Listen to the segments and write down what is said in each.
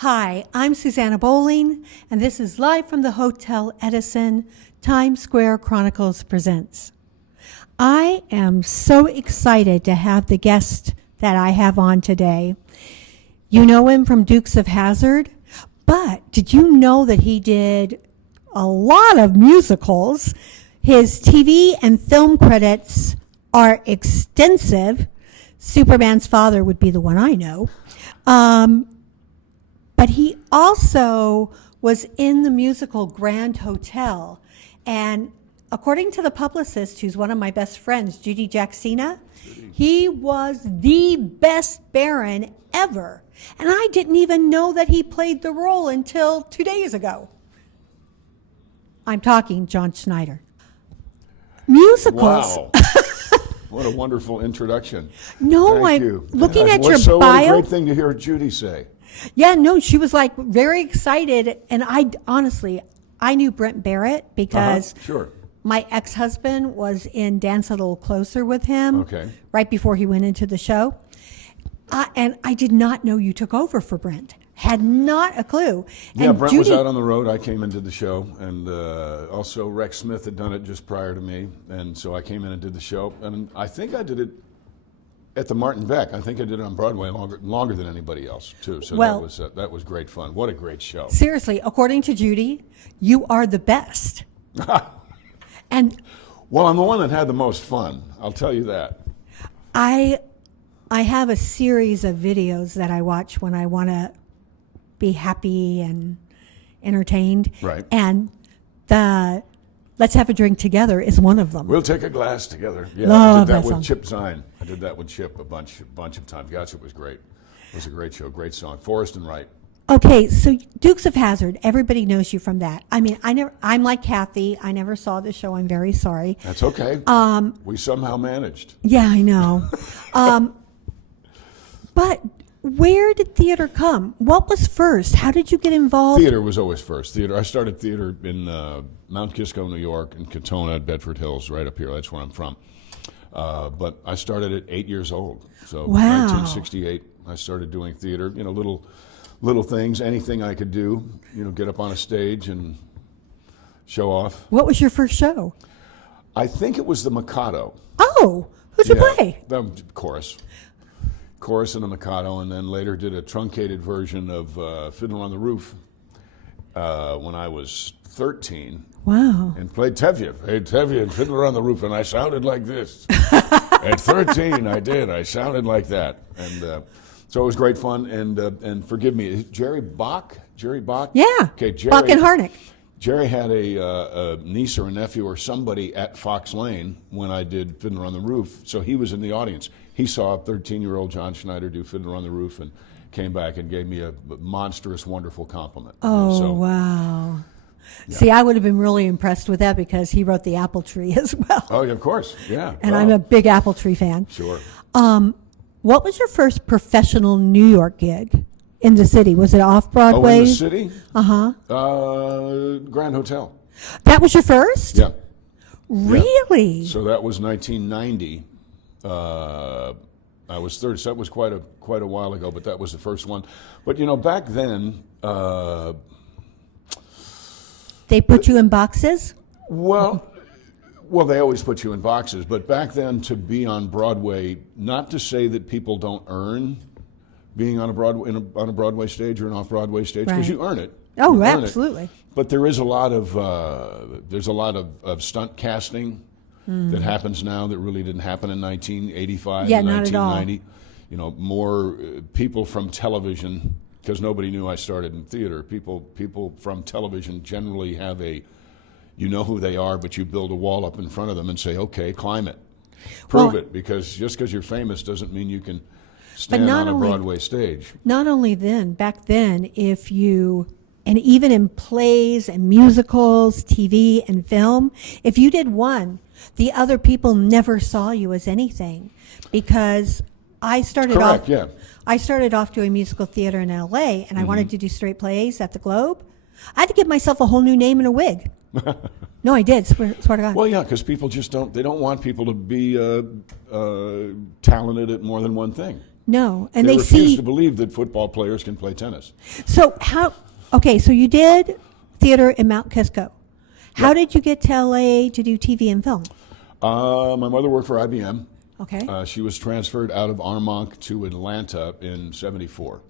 Hi, I'm Susanna Bowling, and this is live from the Hotel Edison, Times Square Chronicles presents. I am so excited to have the guest that I have on today. You know him from Dukes of Hazzard, but did you know that he did a lot of musicals? His TV and film credits are extensive. Superman's father would be the one I know. But he also was in the musical Grand Hotel. And according to the publicist, who's one of my best friends, Judy Jacksina, he was the best Baron ever. And I didn't even know that he played the role until 2 days ago. I'm talking John Schneider. Musicals. Wow. What a wonderful introduction. No, Thank you. Looking at your What bio. a great thing to hear Judy say. Yeah, no, she was like very excited. And I honestly, I knew Brent Barrett because Sure. my ex-husband was in Dance a Little Closer with him Okay. right before he went into the show. And I did not know you took over for Brent. Had not a clue. Yeah, And Brent Judy, was out on the road. I came and did the show, and also Rex Smith had done it just prior to me, and so I came in and did the show. And I think I did it at the Martin Beck. I think I did it on Broadway longer than anybody else too. So Well- that was great fun. What a great show! seriously, according to Judy, you are the best. And Well, I'm the one that had the most fun. I'll tell you that. I have a series of videos that I watch when I want to be happy and entertained. Right. And the Let's Have a Drink Together is one of them. We'll take a glass together. Yeah, I Love did that that with song. Chip Zien. I did that with Chip a bunch of times. Gosh, it was great. It was a great show, great song. Forrest and Wright. Okay, so Dukes of Hazzard, everybody knows you from that. I mean, I'm like Kathy. I never saw the show. I'm very sorry. That's okay. We somehow managed. Yeah, I know. But where did theater come? What was first? How did you get involved? Theater was always first. Theater. I started theater in Mount Kisco, New York, and Katona, Bedford Hills, right up here. That's where I'm from. But I started at 8 years old. So Wow. 1968, I started doing theater. You know, little things, anything I could do. You know, get up on a stage and show off. What was your first show? I think it was the Mikado. Oh, who'd you play? Chorus and the Mikado, and then later did a truncated version of Fiddler on the Roof when I was 13. Wow. And played Tevye and Fiddler on the Roof, and I sounded like this. At 13, I did. I sounded like that, and so it was great fun. And forgive me, is it Jerry Bach? Jerry Bach? Yeah. Okay, Jerry. Bach and Harnick. Jerry had a niece or a nephew or somebody at Fox Lane when I did Fiddler on the Roof, so he was in the audience. He saw a 13-year-old John Schneider do Fiddler on the Roof and came back and gave me a monstrous, wonderful compliment. Oh, So, wow. Yeah. See, I would have been really impressed with that because he wrote The Apple Tree as well. oh, yeah, of course, yeah. And Wow. I'm a big Apple Tree fan. Sure. What was your first professional New York gig in the city? Was it off Broadway? Oh, in the city? Uh-huh. Grand Hotel. That was your first? Yeah. Really? So that was 1990. I was 30, so that was quite a while ago, but that was the first one. But you know, back then, They put you in boxes? well, they always put you in boxes, but back then to be on Broadway, not to say that people don't earn being on a Broadway stage or an off-Broadway stage, because Right. you earn it. Oh, You earn it. absolutely. But there is a lot of stunt casting that happens now that really didn't happen in 1985 Yeah, and not at all. 1990. You know, more people from television, because nobody knew I started in theater. People from television generally have you know who they are, but you build a wall up in front of them and say, okay, climb it. Prove Well- it, because just because you're famous doesn't mean you can stand not on a only- Broadway stage. Not only then, back then, and even in plays and musicals, TV and film, if you did one, the other people never saw you as anything. Because I started Correct, off, yeah. I started off doing musical theater in LA, and I Mm-hmm. wanted to do straight plays at the Globe. I had to give myself a whole new name and a wig. No, I did. Swear to God. Well, yeah, because people just don't want people to be talented at more than one thing. No, and They they refuse see. to believe that football players can play tennis. So how? Okay, so you did theater in Mount Kisco. How did you get to LA to do TV and film? My mother worked for IBM. Okay. She was transferred out of Armonk to Atlanta in '74.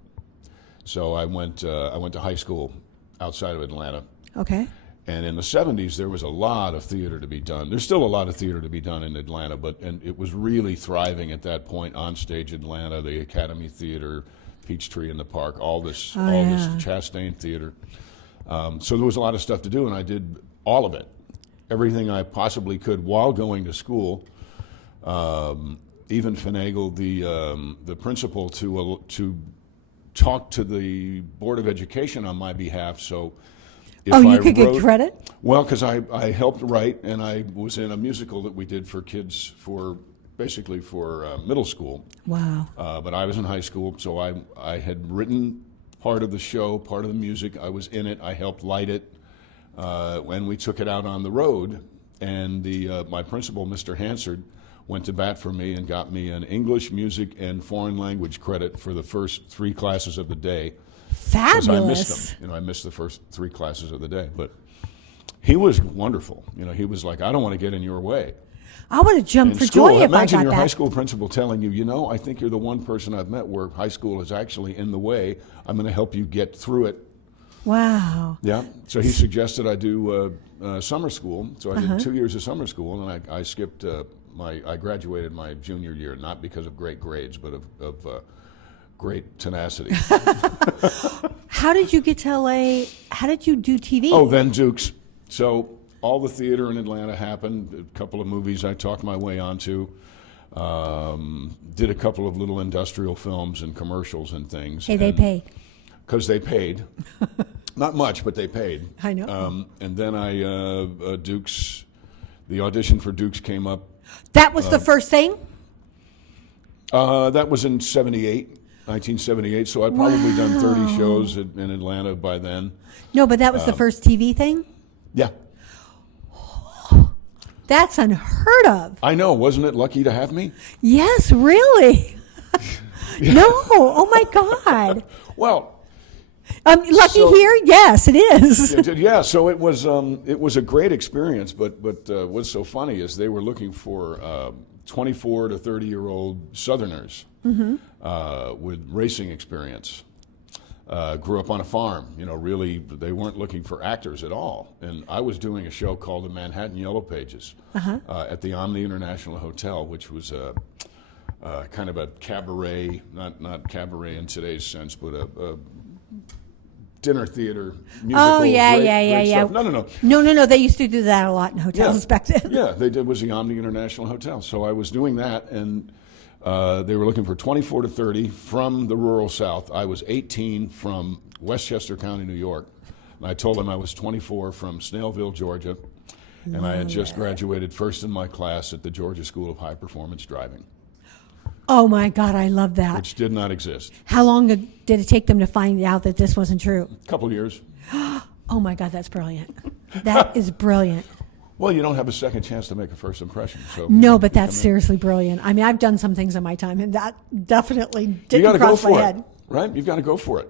So I went to high school outside of Atlanta. Okay. And in the '70s, there was a lot of theater to be done. There's still a lot of theater to be done in Atlanta, and it was really thriving at that point. On Stage Atlanta, the Academy Theater, Peachtree in the Park, all this Chastain Theater. So there was a lot of stuff to do, and I did all of it, everything I possibly could while going to school. Even finagled the principal to talk to the Board of Education on my behalf. So. If You could get credit? Well, because I helped write, and I was in a musical that we did for kids basically for middle school. Wow. But I was in high school, so I had written part of the show, part of the music. I was in it. I helped light it. When we took it out on the road, and my principal, Mr. Hansard, went to bat for me and got me an English, music, and foreign language credit for the first 3 classes of the day. Fabulous. I missed them. I missed the first 3 classes of the day. But he was wonderful. He was like, I don't want to get in your way. I would have jumped In for school, joy if I imagine got your that. high school principal telling you, I think you're the one person I've met where high school is actually in the way. I'm going to help you get through it. Wow. Yeah. So he suggested I do summer school. So I did 2 years of summer school, and I skipped I graduated my junior year, not because of great grades, but of great tenacity. How did you get to LA? How did you do TV? Oh, then Dukes. So all the theater in Atlanta happened. A couple of movies I talked my way onto. Did a couple of little industrial films and commercials and things. Hey, they paid. Because they paid. Not much, but they paid. I know. And then Dukes, the audition for Dukes came up. That was the first thing? That was in 1978, so I'd probably done 30 shows in Atlanta by then. No, but that was the first TV thing? Yeah. That's unheard of. I know. Wasn't it lucky to have me? Yes, really. No. Oh, my God. Well, lucky here? Yes, it is. yeah. So it was a great experience. But what's so funny is they were looking for 24 to 30-year-old Southerners with racing experience. Grew up on a farm. Really, they weren't looking for actors at all. And I was doing a show called The Manhattan Yellow Pages at the Omni International Hotel, which was kind of a cabaret, not cabaret in today's sense, but a dinner theater musical. Oh, yeah. Stuff. No. They used to do that a lot in hotels back then. Yeah, they did. Was the Omni International Hotel. So I was doing that, and they were looking for 24 to 30 from the rural South. I was 18 from Westchester County, New York. And I told them I was 24 from Snellville, Georgia. And I had just graduated first in my class at the Georgia School of High Performance Driving. Oh, my God, I love that. Which did not exist. How long did it take them to find out that this wasn't true? A couple of years. Oh, my God, that's brilliant. That is brilliant. Well, you don't have a second chance to make a first impression. So no, but that's seriously brilliant. I mean, I've done some things in my time, and that definitely didn't cross my head. Right? You've got to go for it.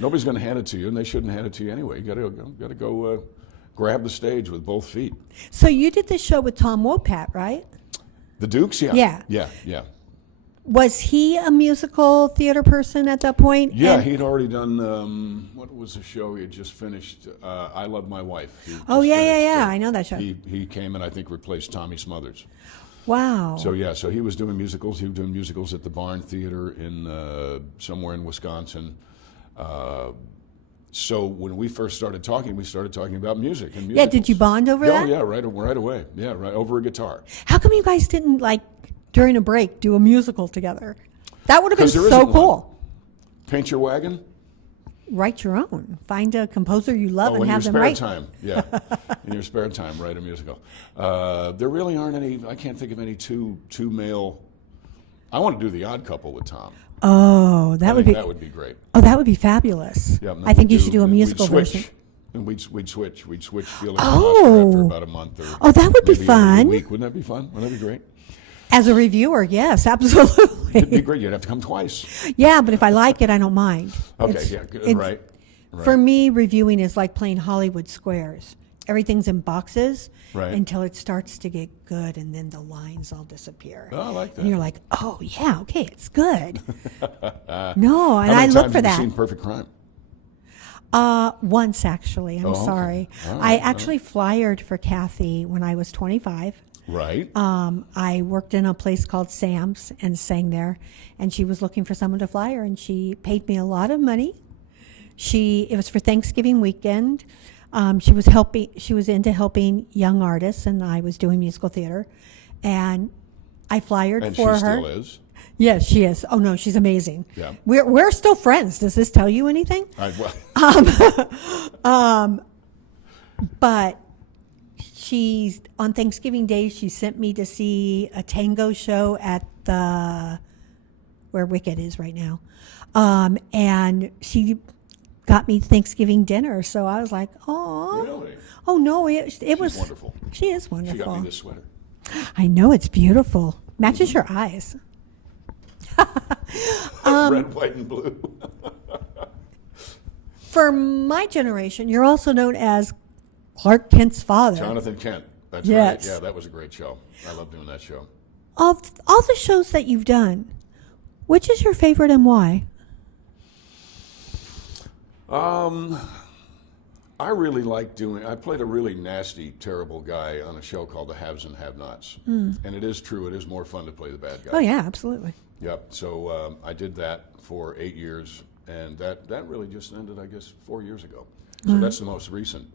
Nobody's going to hand it to you, and they shouldn't hand it to you anyway. You got to go grab the stage with both feet. So you did this show with Tom Wopat, right? The Dukes, yeah. Yeah. Yeah. Was he a musical theater person at that point? Yeah, he'd already done, what was the show he had just finished? I Love My Wife. Yeah. I know that show. He came and I think replaced Tommy Smothers. Wow. So he was doing musicals. He was doing musicals at the Barn Theater in somewhere in Wisconsin. So when we first started talking, we started talking about music and musicals. Yeah, did you bond over that? Yeah, right away. Yeah, right over a guitar. How come you guys didn't, during a break, do a musical together? That would have been there so isn't cool. one. Paint your wagon? Write your own. Find a composer you love and have them write. write. In your spare time, yeah. In your spare time, write a musical. There really aren't any, I can't think of any two male. I want to do The Odd Couple with Tom. Oh, that would be great. Oh, that would be fabulous. Yeah, I think you should do a musical we'd switch, version. And we'd switch Felix and Oh. Oscar after about a month or Oh, that would be maybe fun. a week. Wouldn't that be fun? Wouldn't that be great? As a reviewer, yes, It'd be absolutely. great. You'd have to come twice. Yeah, but if I like it, I don't mind. Okay, It's- yeah, good, it's- right. For me, reviewing is like playing Hollywood squares. Everything's in boxes Right. until it starts to get good, and then the lines all disappear. Oh, I like And you're that. like, oh, yeah, okay, it's good. No, and How I many look times for have you that. seen Perfect Crime? Once, actually. I'm Oh, okay. sorry. All I right, actually flyered for Kathy when I was 25. Right. I worked in a place called Sam's and sang there, and she was looking for someone to fly her, and she paid me a lot of money. It was for Thanksgiving weekend. She was into helping young artists, and I was doing musical theater, and I flyered And for she her. still is. Yes, she is. Oh no, she's amazing. Yeah. We're still friends. Does this tell you anything? Well, But she's on Thanksgiving Day. She sent me to see a tango show at the where Wicked is right now, and she got me Thanksgiving dinner. So I was like, oh, really? oh no, it was wonderful. She is She got wonderful. me this sweater. I know it's beautiful. Matches your eyes. Red, white, and blue. For my generation, you're also known as Clark Kent's father. Jonathan Kent. That's Yes. right. Yeah, that was a great show. I love doing that show. Of all the shows that you've done, which is your favorite and why? I really like I played a really nasty, terrible guy on a show called The Haves and Have-Nots. And it is true, it is more fun to play the bad guy. Oh yeah, absolutely. Yep. So I did that for 8 years, and that really just ended, I guess, 4 years ago. So that's the most recent.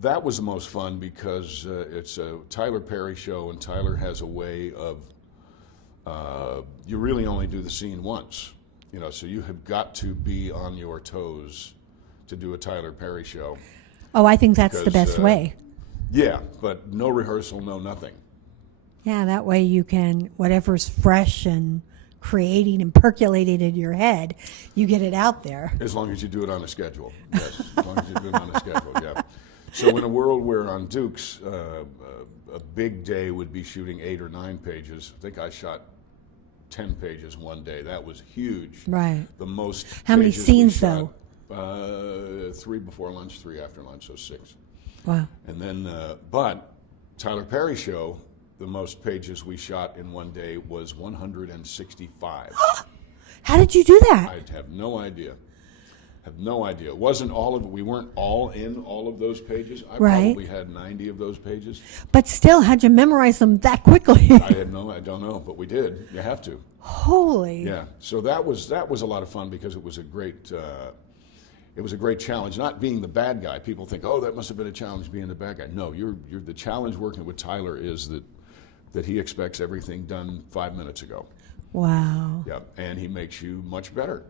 That was the most fun because it's a Tyler Perry show, and Tyler has a way of you really only do the scene once, so you have got to be on your toes to do a Tyler Perry show. Oh, I think that's the Because, best way. Yeah, but no rehearsal, no nothing. Yeah, that way you can, whatever's fresh and creating and percolating in your head, you get it out there. As long as you do it on a schedule. Yes, as long as you do it on a schedule, yeah. So in a world where on Dukes, a big day would be shooting 8 or 9 pages. I think I shot 10 pages one day. That was huge. Right. The most. How many pages we scenes, shot, 3 before lunch, 3 after lunch, so 6. Wow. And then, but Tyler Perry show, the most pages we shot in one day was 165. How did you do that? I have no idea. Have no idea. It wasn't all of it. We weren't all in all of those pages. I Right. probably had 90 of those pages. But still, how'd you memorize them that quickly? I don't know, but we did. You have to. Holy. Yeah. So that was a lot of fun because it was a great challenge. Not being the bad guy. People think, oh, that must have been a challenge being the bad guy. No, you're the challenge working with Tyler is that he expects everything done 5 minutes ago. Wow. Yeah, and he makes you much better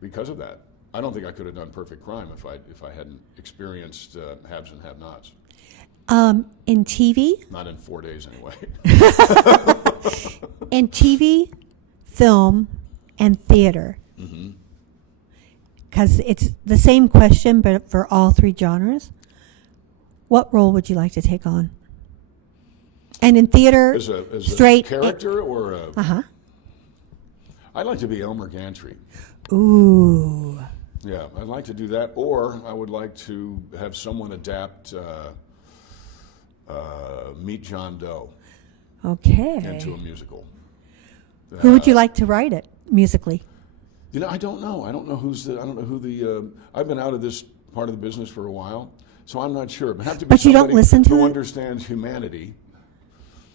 because of that. I don't think I could have done Perfect Crime if I hadn't experienced haves and have-nots. In TV, Not in 4 days anyway. in TV, film, and theater. Because it's the same question, but for all 3 genres. What role would you like to take on? And in theater, As a straight. character or a... Uh-huh. I'd like to be Elmer Gantry. Ooh. Yeah, I'd like to do that, or I would like to have someone adapt Meet John Doe Okay. into a musical. Who would you like to write it musically? I don't know. I don't know who the. I've been out of this part of the business for a while, so I'm not sure. But have to be But you don't somebody listen to who it? understands humanity.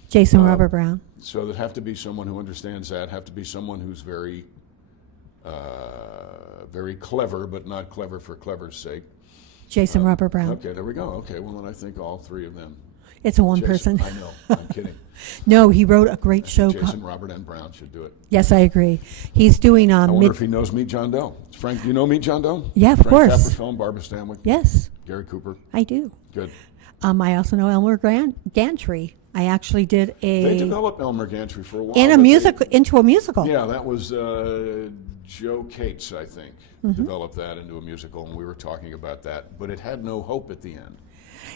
Jason Robert Brown. So there'd have to be someone who understands that. Have to be someone who's very, very clever, but not clever for clever's sake. Jason Robert Brown. Okay, there we go. Okay, well then I think all 3 of them. It's a one Jason, person. I know. I'm kidding. No, he wrote a great show. Jason, Robert, and Brown should do it. Yes, I agree. He's doing I wonder if he knows Meet John Doe. Frank, you know Meet John Doe? Yeah, of Frank course. Capra, Barbara Stanwyck, Yes, Gary Cooper. I do. Good. I also know Elmer Gantry. I actually did They a developed Elmer Gantry for a while. in a but musical into a musical. Yeah, that was Joe Cates, I think, developed that into a musical, and we were talking about that. But it had no hope at the end.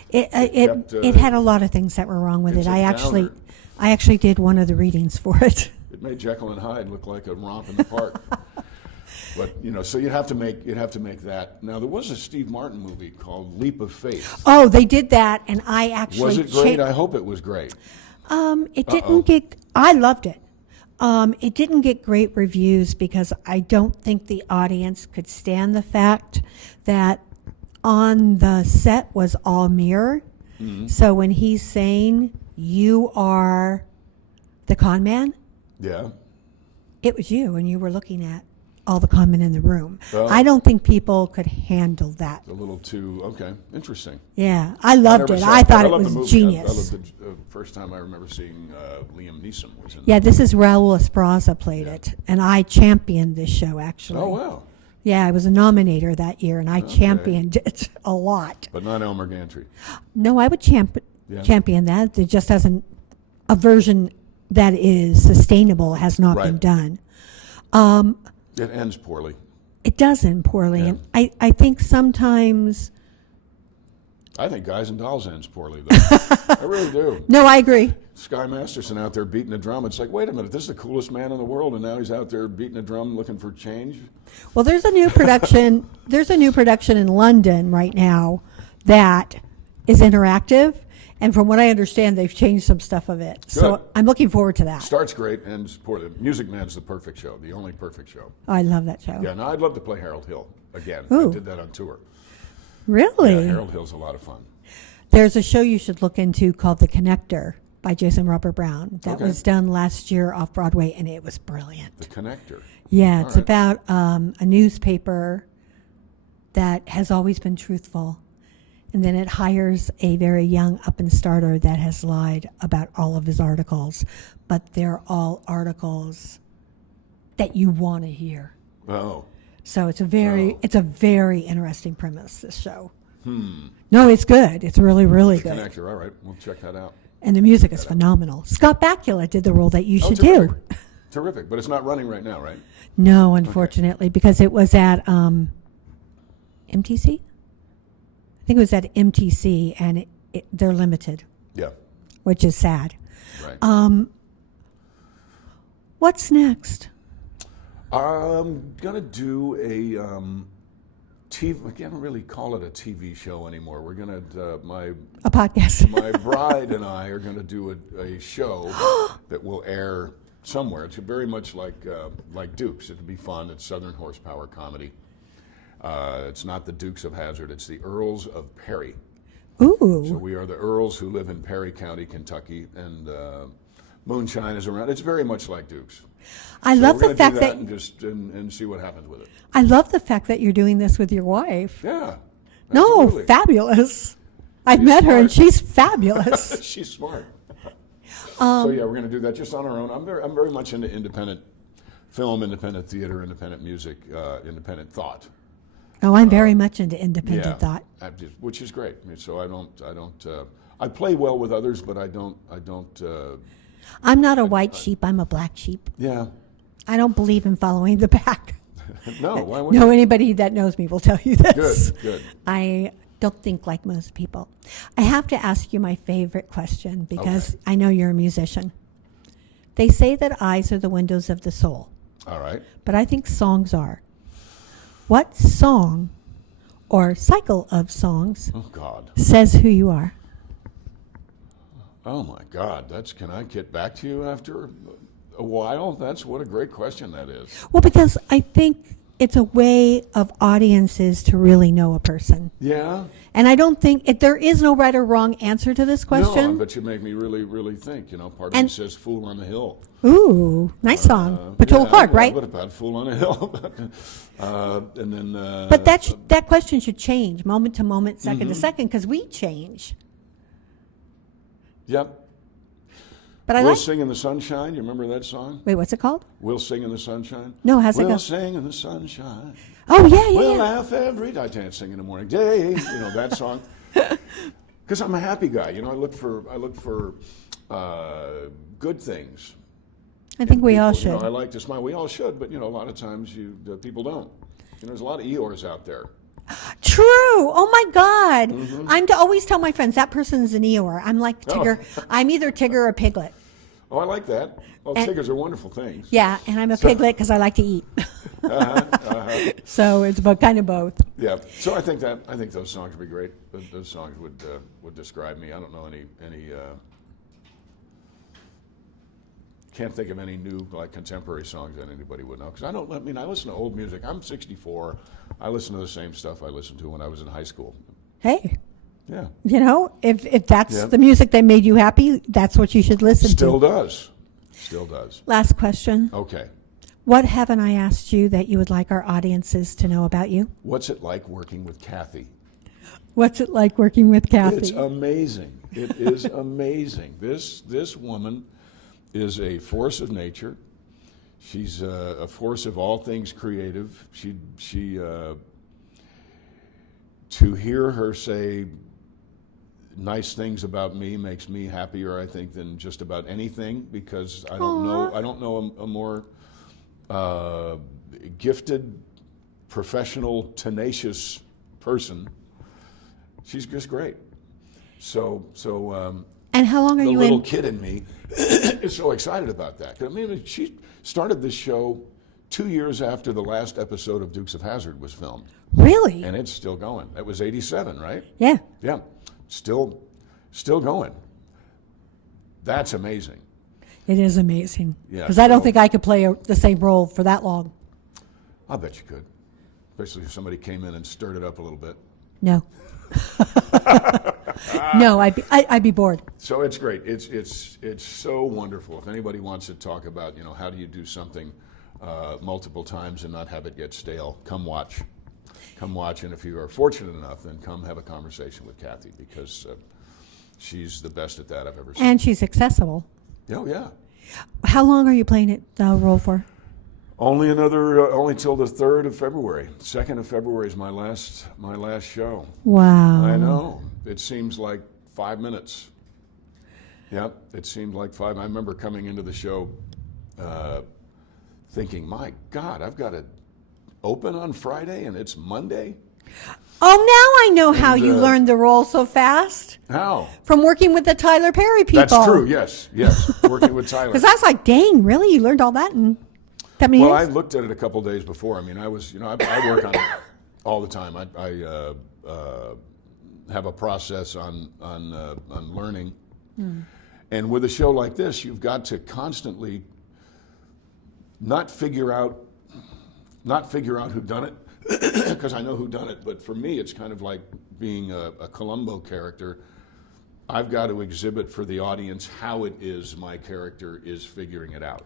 It had a lot of things that were wrong with it's it. a downer. I actually did one of the readings for it. It made Jekyll and Hyde look like a romp in the park. But so you'd have to make that. Now there was a Steve Martin movie called Leap of Faith. Oh, they did that, and I actually Was it great? I hope it was great. It didn't get. I loved it. It didn't get great reviews because I don't think the audience could stand the fact that on the set was all mirror. Mm-hmm. So when he's saying you are the con man, yeah, it was you, and you were looking at all the con men in the room. Oh. I don't think people could handle that. A little too interesting. Yeah, I loved it. I thought it was genius. I loved the first time I remember seeing Liam Neeson was in it. Yeah, this is Raul Esparza played it, and I championed this show actually. Oh wow. Yeah, I was a nominator that year, and I championed it a lot. But not Elmer Gantry. No, I would champion that. It just hasn't, a version that is sustainable has not been done. It ends poorly. It does end poorly, and I think sometimes... I think Guys and Dolls ends poorly, though. I really do. No, I agree. Sky Masterson out there beating a drum. It's like, wait a minute, this is the coolest man in the world, and now he's out there beating a drum looking for change. Well, there's a new production. There's a new production in London right now that is interactive, and from what I understand, they've changed some stuff of it. Good. So I'm looking forward to that. Starts great, ends poorly. Music Man's the perfect show, the only perfect show. Oh, I love that show. Yeah, no, I'd love to play Harold Hill again. Ooh. I did that on tour. Really? Yeah, Harold Hill's a lot of fun. There's a show you should look into called The Connector by Jason Robert Brown that was done last year off Broadway, and it was brilliant. The Connector. Yeah, it's about a newspaper that has always been truthful, and then it hires a very young up-and-starter that has lied about all of his articles, but they're all articles that you want to hear. Oh. So it's a very interesting premise, this show. No, it's good. It's really, really good. Connector, all right. We'll check that out. And the music is phenomenal. Scott Bakula did the role that you should terrific. do. Terrific. But it's not running right now, right? No, unfortunately, because it was at MTC? I think it was at MTC, and they're limited. Yeah. Which is sad. Right. What's next? I'm going to do a TV, I can't really call it a TV show anymore. We're going to, a podcast. My bride and I are going to do a show that will air somewhere. It's very much like Dukes. It'll be fun. It's Southern horsepower comedy. It's not the Dukes of Hazzard. It's the Earls of Perry. Ooh. So we are the Earls who live in Perry County, Kentucky, and moonshine is around. It's very much like Dukes. I love the fact that and just and see what happens with it. I love the fact that you're doing this with your wife. Yeah. No, absolutely. Fabulous. I've met her and she's fabulous. She's smart. So yeah, we're going to do that just on our own. I'm very much into independent film, independent theater, independent music, independent thought. Oh, I'm very much into independent thought, which is great. I mean, so I play well with others, but I don't. I'm not a white sheep. I'm a black sheep. Yeah. I don't believe in following the pack. No, why wouldn't No, anybody that knows me will tell you this. Good. I don't think like most people. I have to ask you my favorite question because I know you're a musician. They say that eyes are the windows of the soul. All right. But I think songs are. What song or cycle of songs says who you are? Oh my God, can I get back to you after a while? What a great question that is. Well, because I think it's a way of audiences to really know a person. Yeah. And I don't think there is no right or wrong answer to this question. No, but you make me really, really think. Part of me says "Fool on the Hill." Ooh, nice song. Petula Clark, right? What about "Fool on the Hill"? And then. But that question should change moment to moment, second to second, because we change. Yep. But We'll Sing in the Sunshine. You remember that song? Wait, what's it called? We'll Sing in the Sunshine. No, how's it go? We'll sing in the sunshine. Oh, yeah. We'll laugh every day. I can't sing in the morning. Day. That song. Because I'm a happy guy. I look for good things. I think we people. all should. I like to smile. We all should, but a lot of times people don't. There's a lot of Eeyores out there. True. Oh my God. Mm-hmm. I'm to always tell my friends that person's an Eeyore. I'm like Tigger. I'm either Tigger or Piglet. Oh, I like that. Well, tigers are wonderful things. Yeah, and I'm a Piglet because I like to eat. So it's kind of both. Yeah. So I think those songs would be great. Those songs would describe me. I don't know any. Can't think of any new like contemporary songs that anybody would know because I listen to old music. I'm 64. I listen to the same stuff I listened to when I was in high school. Hey, Yeah. you know, if that's Yeah. the music that made you happy, that's what you should listen Still to. does. Still does. Last question. Okay. What haven't I asked you that you would like our audiences to know about you? What's it like working with Kathy? What's it like working with Kathy? It's amazing. It is amazing. This woman is a force of nature. She's a force of all things creative. To hear her say nice things about me makes me happier, I think, than just about anything because I don't know a more gifted, professional, tenacious person. She's just great. So and how long are the you little in? kid in me is so excited about that. I mean, she started this show 2 years after the last episode of Dukes of Hazzard was filmed, Really? and it's still going. That was '87, right? Yeah. Yeah, still going. That's amazing. It is amazing. Yeah, Because I don't so- think I could play the same role for that long. I bet you could, especially if somebody came in and stirred it up a little bit. No. No, I'd be bored. So it's great. It's so wonderful. If anybody wants to talk about, how do you do something multiple times and not have it get stale, come watch. Come watch, and if you are fortunate enough, then come have a conversation with Kathy because she's the best at that I've ever seen. And she's accessible. Oh yeah. How long are you playing the role for? Only till the 3rd of February. 2nd of February is my last show. Wow. I know. It seems like 5 minutes. Yep, it seemed like 5. I remember coming into the show thinking, my God, I've got to open on Friday and it's Monday? Oh, now I know how you And, learned the role so fast. How? From working with the Tyler Perry people. That's true, yes, working with Tyler. Because I was like, dang, really? You learned all that in that many Well, I years? looked at it a couple days before. I mean, I work on it all the time. I have a process on learning, and with a show like this, you've got to constantly not figure out who done it, because I know who done it. But for me, it's kind of like being a Columbo character. I've got to exhibit for the audience how it is my character is figuring it out.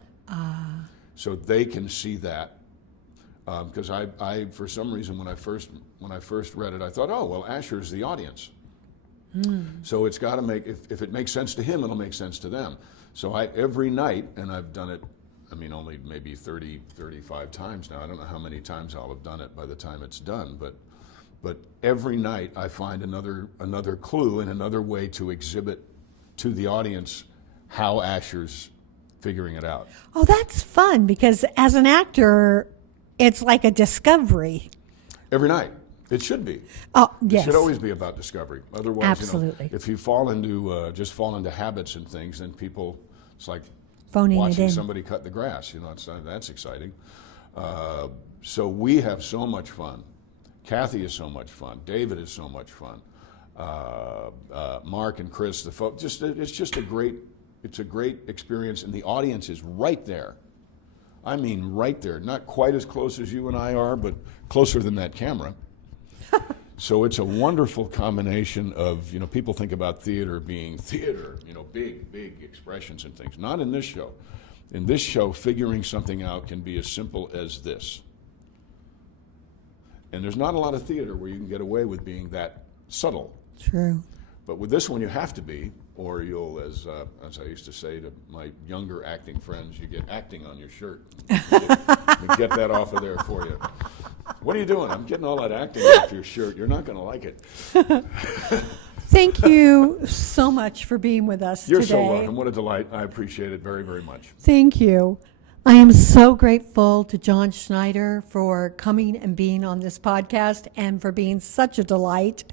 So they can see that, because I for some reason when I first read it, I thought, oh well, Asher's the audience, so it's got to make if it makes sense to him, it'll make sense to them. So every night, and I've done it, I mean only maybe 30, 35 times now. I don't know how many times I'll have done it by the time it's done, but every night I find another clue and another way to exhibit to the audience how Asher's figuring it out. Oh, that's fun because as an actor, it's like a discovery. Every night. It should be. Oh, yes. It should always be about discovery. Otherwise, Absolutely. if you fall into habits and things, then it's like Phoning it watching in. somebody cut the grass. That's exciting. So we have so much fun. Kathy is so much fun. David is so much fun. Mark and Chris, the folks. It's a great experience, and the audience is right there. I mean, right there. Not quite as close as you and I are, but closer than that camera. So it's a wonderful combination of, people think about theater being theater, big expressions and things. Not in this show. In this show, figuring something out can be as simple as this. And there's not a lot of theater where you can get away with being that subtle. True. But with this one, you have to be, or you'll, as I used to say to my younger acting friends, you get acting on your shirt. Get that off of there for you. What are you doing? I'm getting all that acting off your shirt. You're not going to like it. Thank you so much for being with us You're today. so welcome. What a delight. I appreciate it very, very much. Thank you. I am so grateful to John Schneider for coming and being on this podcast and for being such a delight.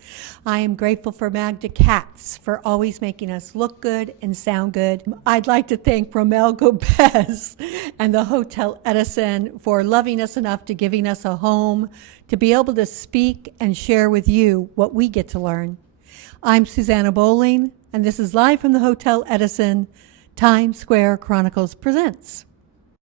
I am grateful for Magda Katz for always making us look good and sound good. I'd like to thank Romel Gomez and the Hotel Edison for loving us enough to giving us a home to be able to speak and share with you what we get to learn. I'm Susanna Bowling, and this is live from the Hotel Edison, Times Square Chronicles presents.